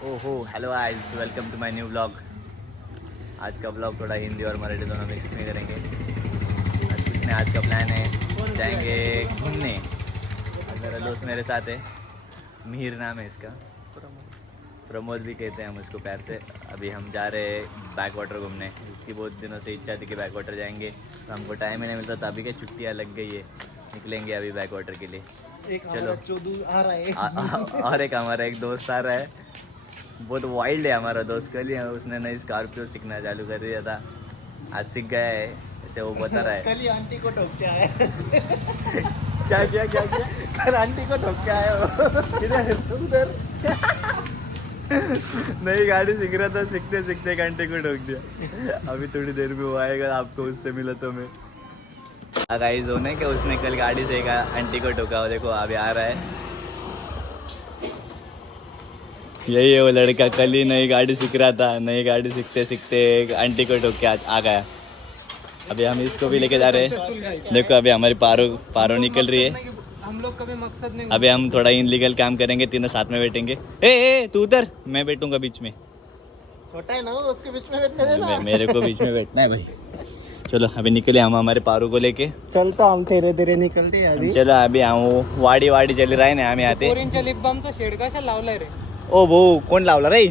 ओहो hello guys, welcome to my new blog. आज का ब्लॉग थोड़ा हिंदी और मराठी दोनों मिक्स में करेंगे। आज कुछ नहीं, आज का प्लान है जाएंगे घूमने। मेरा दोस्त मेरे साथ है, मिहिर नाम है इसका, प्रमोद भी कहते हैं हम उसको प्यार से। अभी हम जा रहे हैं बैक वाटर घूमने। उसकी बहुत दिनों से इच्छा थी कि बैक वाटर जाएंगे, तो हमको टाइम ही नहीं मिलता था। अभी क्या छुट्टियाँ लग गई है, निकलेंगे अभी बैक वाटर के लिए। चलो आ रहा है और एक हमारा एक दोस्त आ रहा है, बहुत वाइल्ड है हमारा दोस्त। कल ही उसने नई स्कॉर्पियो सीखना चालू कर दिया था, आज सीख गया है, ऐसे वो बता रहा है। कल ही आंटी को ठोक के आया क्या किया क्या किया? कल आंटी को ठोक के आया वो उधर नई गाड़ी सीख रहा था, सीखते सीखते घंटे को ठोक दिया। अभी थोड़ी देर में वो आएगा, आपको उससे मिला तो मैं गाइस होने के उसने कल गाड़ी से एक आंटी को ठोका। देखो अभी आ रहा है, यही है वो लड़का, कल ही नई गाड़ी सीख रहा था। नई गाड़ी सीखते सीखते एक आंटी को ठोक के आ गया। अभी हम इसको भी लेके जा रहे हैं। देखो अभी हमारी पारो निकल रही है। हम लोग कभी मकसद नहीं। अभी हम थोड़ा इनलीगल काम करेंगे, तीनों साथ में बैठेंगे। ए तू उधर, मैं बैठूंगा बीच में। छोटा है ना वो, उसके बीच में बैठने देना। मेरे को बीच में बैठना है भाई। चलो अभी निकले हम हमारे पारू को लेके। चलता हम धीरे धीरे निकलते हैं अभी। चलो अभी हम वाडी चली राही ना आम्ही आते। पोरींच्या लिप बामचा शेड कशा लावलाय रे? ओ भाऊ कोण लावला रे?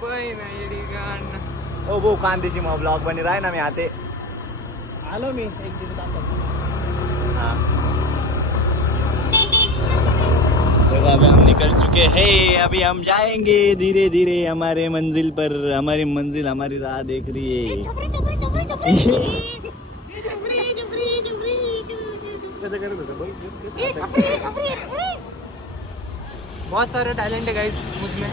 बाई नाही रे गाण. ओ भाऊ कांदेशी मग ब्लॉग बनी राही ना मी आते। आलो मी 1-1.5 तासात. हाँ तो अभी हम निकल चुके हैं। अभी हम जाएंगे धीरे धीरे हमारे मंजिल पर। हमारी मंजिल हमारी राह देख रही है। बहुत सारे टॅलेंट आहे गाइस मुझमें.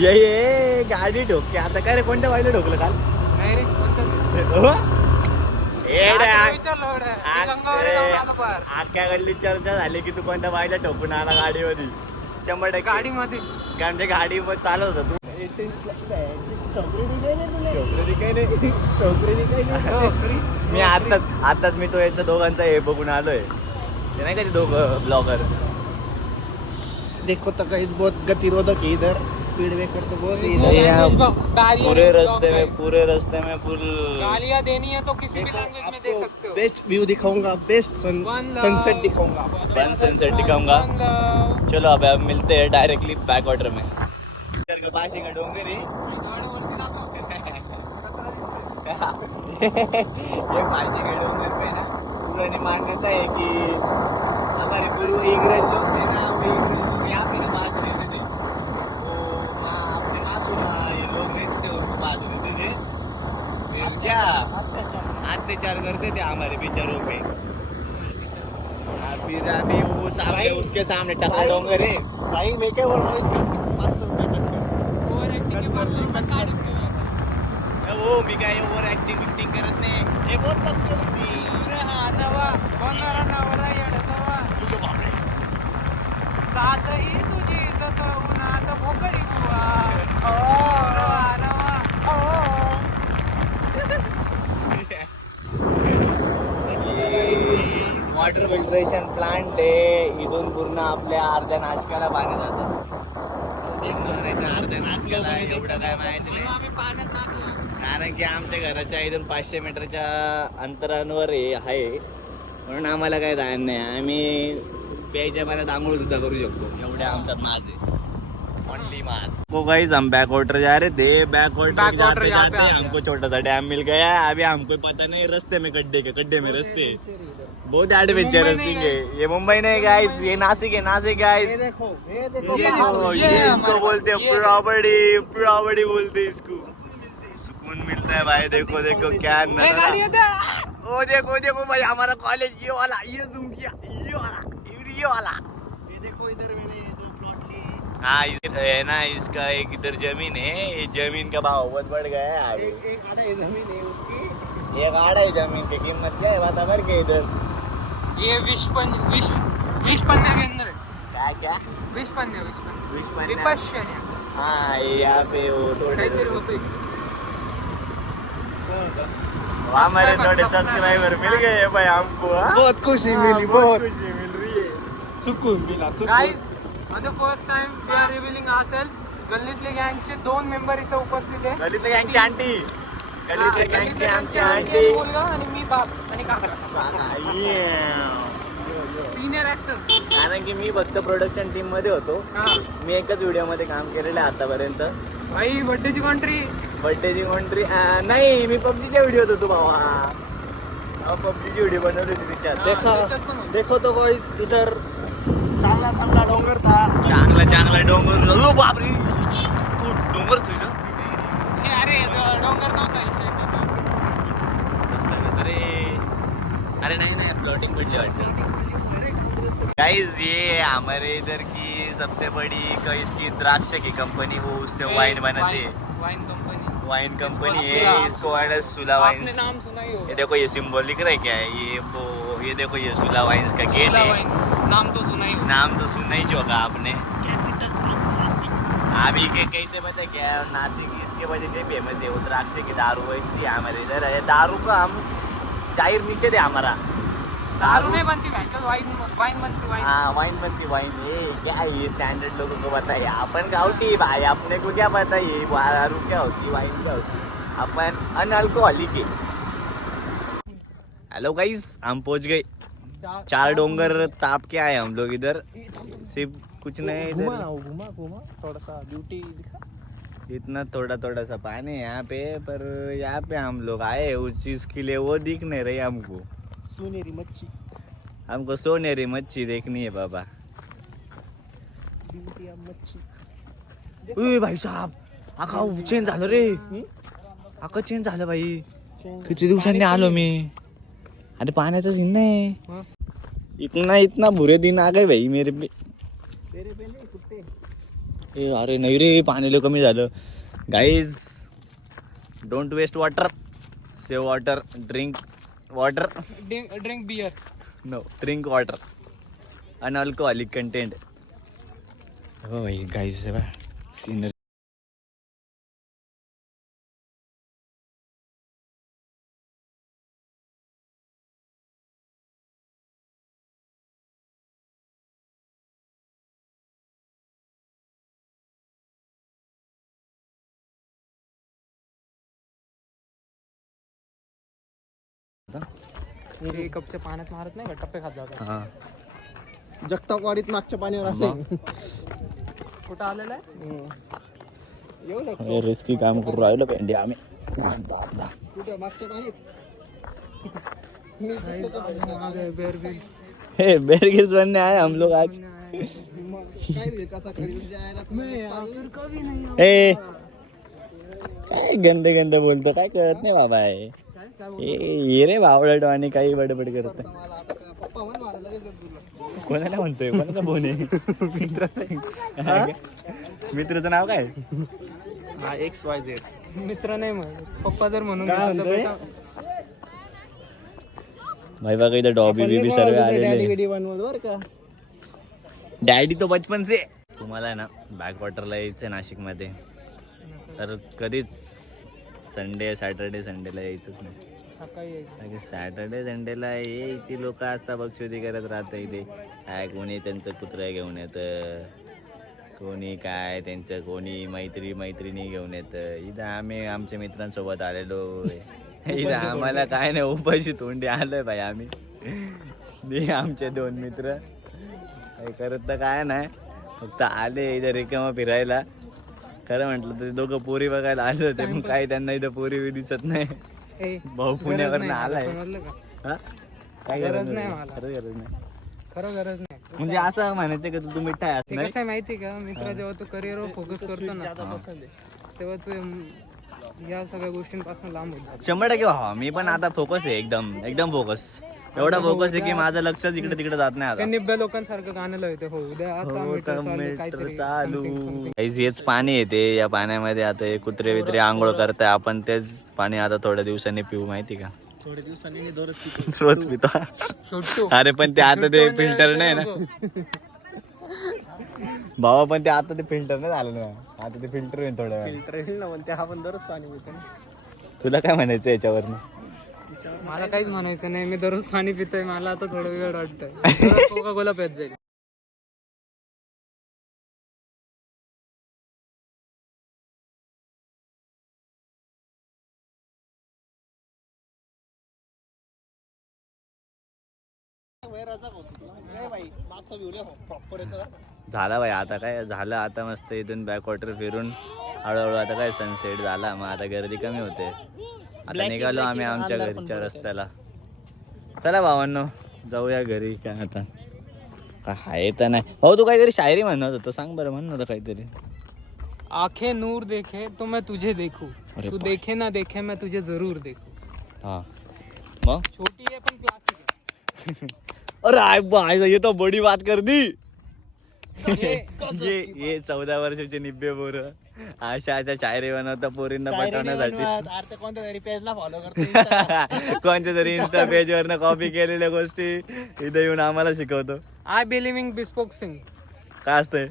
यही आहे गाडी ठोक के आता. काय रे, कोणत्या वाईला ठोकलं काल? नाही रे कोणतं आख्या गल्लीत चर्चा झाली की तू कोणत्या बाईला ठोकून आला गाडीमध्ये. 100% गाडीमध्ये कारण ते गाडी मग चालवत होता तू. मी आताच मी तो याचा दोघांचा हे बघून आलोय. ते नाही का ते दोघं ब्लॉगर. देखो तो गाइस बहुत गतिरोधक है इधर. स्पीड ब्रेकर तो बहुत पूरे रास्ते में फुल गालियाँ देनी है तो किसी भी लैंग्वेज में दे सकते हो. बेस्ट व्यू दिखाऊंगा, बेस्ट सनसेट दिखाऊंगा. वन सनसेट दिखाऊंगा. चलो अब मिलते हैं डायरेक्टली बैक वाटर में. पाशी का डोंगर है ये पाशी के डोंगर पे ना पुरानी मान्यता है कि हमारे गुरु इंग्रज लोग थे ना, वो इंग्रज लोग यहाँ पे ना बास लेते थे. अपने मासूला ये लोग रहते थे, उनको बात देते थे. फिर क्या अत्याचार करते थे हमारे बेचारों पे. फिर अभी वो सामने उसके सामने टकला डोंगर है भाई. मैं क्या बोल रहा हूँ इसमें 500 रुपये ओवर एक्टिंग के 500 रुपये काढ इसके. वो मी काय ओव्हर ऍक्टिंग करत नाही. हे बहुत बकचोदी रे. हा नवा बनणारा नवरा येडसवा तुझे बापरे. साथ ही तुझी जसं उन्हात भोकळी बुवा. वॉटर फिल्ट्रेशन प्लांट आहे. इथून पूर्ण आपल्या अर्ध्या नाशकाला पाणी जातं. नाही तर अर्ध्या नाशकाला एवढं काय माहिती नाही. आम्ही पाण्यात नाचलो कारण की आमच्या घराच्या इथून 500 मीटरच्या अंतरावर आहे, म्हणून आम्हाला काय ध्यान नाही. आम्ही प्यायच्या पाण्यात आंघोळ सुद्धा करू शकतो, एवढे आमच्यात माज आहे. ओनली माज. तो गाइस हम बैक वाटर जा रहे थे. बैक वाटर जाते हमको छोटा सा डैम मिल गया है. अभी हमको पता नहीं रास्ते में गड्ढे में रास्ते बहुत एडवेंचरस थिंग है. ये मुंबई नहीं गाइस, ये नासिक है. नासिक गाइस, ये देखो ये इसको बोलते हैं प्रॉपर्टी बोलते हैं इसको. सुकून मिलता है भाई. देखो क्या नजारा. ओ देखो भाई हमारा कॉलेज ये वाला, ये जूम किया, ये वाला. ये देखो इधर मैंने 2 प्लॉट लिए. हाँ है ना, इसका एक इधर जमीन है. ये जमीन का भाव बहुत बढ़ गया है अभी. एक आड़ा है जमीन है उसकी. एक आड़ा है जमीन की कीमत क्या है बता कर के इधर. ये 20 पन्ने के अंदर है. क्या 20 पन्ने विपश्यन. हाँ यहाँ पे वो काहीतरी होतंय. हमारे थोड़े सब्सक्राइबर मिल गए भाई हमको. बहुत खुशी मिली, बहुत खुशी मिल रही है. सुकून मिला. Guys, for the first time we are revealing असेल गल्लीतले गँगचे 2 मेंबर इथं उपस्थित आहे. गल्लीतल्या गँगची आंटी, गल्लीतल्या गँगची आमची आंटी आंटी. मुलगा आणि मी बाप आणि काका सिनियर ऍक्टर. कारण की मी फक्त प्रोडक्शन टीम मध्ये होतो. हा मी एकच व्हिडिओ मध्ये काम केलेलं आहे आतापर्यंत. भाई बर्थडेची कॉन्ट्री. बर्थडेची कॉन्ट्री नाही, मी पबजीच्या व्हिडिओ होतो भावा. पबजीची व्हिडिओ बनवली होती तिच्यात. देखो तो गाइस इधर चांगला चांगला डोंगर था. चांगला डोंगर. ओ बापरे, डोंगर तुझं. अरे डोंगर नव्हता अरे नहीं प्लॉटिंग पड़ली वाटतं. गाइस ये हमारे इधर की सबसे बड़ी इसकी द्राक्ष की कंपनी, वो उससे वाइन बनाते है. वाइन कंपनी है, इसको सुला वाइन. नाम सुना ही होगा. ये देखो, ये सिंबल दिख रहा है क्या है ये देखो, ये सुला वाइन्स का गेट है. नाम तो सुना ही होगा. नाम तो सुना ही होगा आपने. अभी के कैसे पता क्या, नासिक इसके वजह से फेमस है. वो द्राक्ष की दारू है, इसलिए हमारे इधर है. दारू का हम जाहिर निषेध है हमारा. दारू नहीं बनती वाइन बनती वाइन. हाँ, वाइन बनती वाइन. ये क्या है, ये स्टैंडर्ड लोगों को पता है. अपन गाउटी भाई, अपने को क्या पता है ये दारू क्या होती, वाइन क्या होती. अपन अनअल्कोहलिक है. हेलो गाइस, हम पहुंच गए. 4 डोंगर ताप के आए हम लोग इधर. सिर्फ कुछ नहीं इधर. घुमा थोड़ा सा ब्यूटी दिखा. इतना थोड़ा सा पानी है यहाँ पे, पर यहाँ पे हम लोग आए उस चीज के लिए, वो दिख नहीं रही हमको. सोनेरी मच्छी. हमको सोनेरी मच्छी देखनी है बाबा. ब्यूटी ऑफ मच्छी. उय भाई साहब, आका चेंज झालं रे. आका चेंज झालं भाई. किती दिवसांनी आलो मी. अरे पाण्याचा सीन नाही. इतना बुरे दिन आ गए भाई मेरे पे. तेरे पे नहीं कुत्ते. अरे नाही रे, पाणी लय कमी झालं. Guys, don't waste water, save water, drink water. Drink beer. No, drink water. Unalcoholic content. हो भाई गाईज, सीनरी. हे कपच्या पाण्यात मारत नाही का, टप्पे खात जातात. हा, जगतापवाडीत मागच्या पाण्यावर आले. कुठं आलेला आहे. येऊ लागतो. रिस्की काम करू राहिलो पेंडी आम्ही. कुठं मागच्या पाण्यात. हे बेरगिल्स बनने आए हम लोग आज. काय रे, कसा कधी जायला ए, काय गंदे बोलतो, काय कळत नाही बाबा. ये रे बावळट आणि काही बडबड करत. पप्पा म्हण मला लगेच तुला. कोणाला म्हणतोय, कोणाचा फोन आहे. मित्राचं नाव काय. हा XYZ. मित्र नाही म्हणून पप्पा जर म्हणून काय देतो तर म्हणतोय? बेटा, भाई बघा इधर डॉबी बीबी सर्व डॅडी आलेले. व्हिडिओ बनवत बर का. डॅडी तो बचपन से. तुम्हाला आहे ना बॅक वॉटरला यायचं नाशिक मध्ये, तर कधीच सॅटर्डे संडेला यायचंच नाही. सकाळी यायचं. सॅटर्डे संडेला यायची लोक असता बक्षुदी करत राहतं इथे. काय कोणी त्यांचं कुत्रा घेऊन येतं, कोणी काय त्यांचं, कोणी मैत्रिणी घेऊन येतं. इथं आम्ही आमच्या मित्रांसोबत आलेलो. इथं आम्हाला काय नाही, उपाशी तोंडी आलोय भाई आम्ही. आमचे 2 मित्र काही करत तर काय नाही, फक्त आले इथं रिकामा फिरायला. खरं म्हटलं तर दोघं पोरी बघायला आले होते, पण काही त्यांना इथं पोरी दिसत नाही. ए, भाऊ पुण्यावरनं आलाय. समजलं का. हा? काय गरज नाही मला. खरं गरज नाही. खरं गरज नाही. म्हणजे असं म्हणायचं का तू मिठा आहे ते नाही. कसं आहे माहिती का, मित्र जेव्हा तू करिअरवर फोकस करतो ना, तेव्हा तू या सगळ्या गोष्टींपासून लांब होतो. 100% व्हावा. मी पण आता फोकस आहे, एकदम फोकस. एवढा फोकस आहे की माझं लक्ष इकडे तिकडे जात नाही त्या आता. निब्या लोकांसारखं गाणं लावते. हो उद्या आता मीटर चालू, काहीतरी चालू. something, something. काहीच हेच पाणी येते या पाण्यामध्ये. आता हे कुत्रे बित्रे आंघोळ करताय, आपण तेच पाणी आता थोड्या दिवसांनी पिऊ, माहिती का. थोड्या दिवसांनी रोज पितो. छोटू. अरे पण ते आता ते फिल्टर नाही ना भावा, पण ते आता ते फिल्टर नाही झालं ना. आता ते फिल्टर होईल थोड्या वेळाने. फिल्टर येईल ना, म्हणते आपण दररोज पाणी पितो ना. तुला काय म्हणायचं याच्यावरनं. मला काहीच म्हणायचं नाही, मी दररोज पाणी पितोय. मला आता थोडं वेळ वाटतंय. कोका कोला पेत जाईल. झाला भाई, आता काय झालं, आता मस्त इथून बॅकवॉटर फिरून हळूहळू आता काय सनसेट झाला, मग आता गर्दी कमी होते. आता निघालो आम्ही आमच्या घरच्या रस्त्याला. चला भावांनो जाऊया घरी. काय आता काय आहे तर नाही. भाऊ तू काहीतरी शायरी म्हणत होता, सांग बरं, म्हण होतं काहीतरी. आंखें नूर देखे तो मैं तुझे देखूं, अरे तू बा. देखे ना देखे मैं तुझे जरूर देखूं. हा मग छोटी है पण क्लासिक है. अरे आय बाय, ये तो बड़ी बात कर दी. ये ये 14 वर्षाचे निब्बे पोर अशा शायरी बनवता पोरींना पटवण्यासाठी. कोणत्या तरी पेजला फॉलो करतो. कोणत्या तरी इन्स्टा पेज वरनं कॉपी केलेल्या गोष्टी इथं येऊन आम्हाला शिकवतो. I believe in bespoke sing. काय असतंय,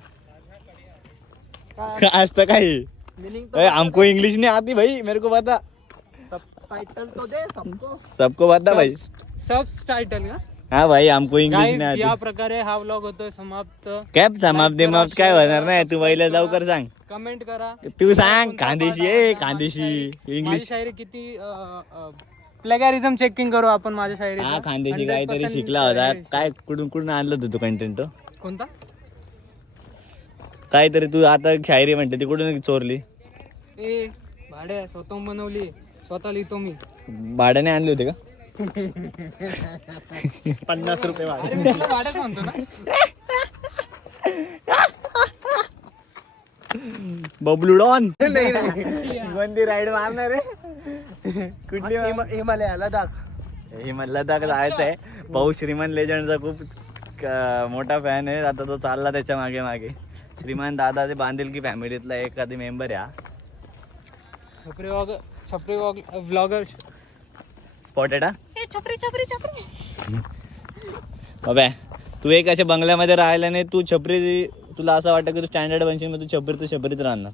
काय असतं काही. मीनिंग हमको इंग्लिश नहीं आती भाई, मेरे को पता. टाइटल तो दे सबको. सबको पता भाई. सब टायटल का हा भाई, हमको इंग्लिश Guys, नाही या आती. प्रकारे हा व्लॉग होतोय समाप्त. कॅप समाप्ती मग काय होणार नाही. तू पहिलं लवकर सांग. कमेंट करा. तू सांग कोणता खानदेशी part आहे, आवडला? खानदेशी माझी इंग्लिश. शायरी किती प्लेगॅरिझम चेकिंग करू आपण माझ्या शायरी. हा खानदेशी काहीतरी शिकला होता. काय कुठून आणलं होतं तू कंटेंट? कोणता? काहीतरी तू आता शायरी म्हणते ती कुठून चोरली? ए भाड्या स्वतःहून बनवली, स्वतः लिहितो मी. भाड्याने आणली होती का? 50 रुपये अरे मी तुला भाड्याच म्हणतो ना. बबलू डॉन कोणती राईड मारणार आहे? कुठली हिमालयाला दाख. लडाख जायचं आहे. भाऊ श्रीमान लेजंडचा खूप मोठा फॅन आहे. आता तो चालला त्याच्या मागे मागे. श्रीमान दादा ते बांधिल की फॅमिलीतला एखादी मेंबर आहे. छपरी व्लॉगर स्पॉटेड हा बाबा. तू एक अशा बंगल्यामध्ये राहिला नाही, तू छपरी, तुला असं वाटतं की तू स्टँडर्ड बनशील, मग तू छपरी तर छपरीत राहणार.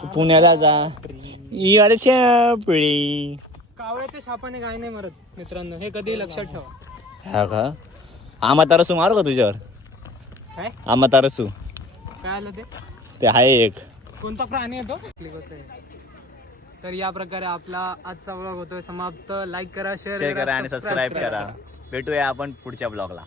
तू पुण्याला जा. इकडे छपरी. कावळ्याच्या शापाने काय नाही मरत मित्रांनो, हे कधी लक्षात ठेवा. हा का? आम्हा तारसू मारू का तुझ्यावर? काय आम्हा तारसू काय आलं ते? ते आहे एक. कोणता प्राणी येतो? तर या प्रकारे आपला आजचा व्लॉग होतोय समाप्त. लाईक करा, शेअर शेअर करा आणि सबस्क्राईब करा. भेटूया आपण पुढच्या ब्लॉगला.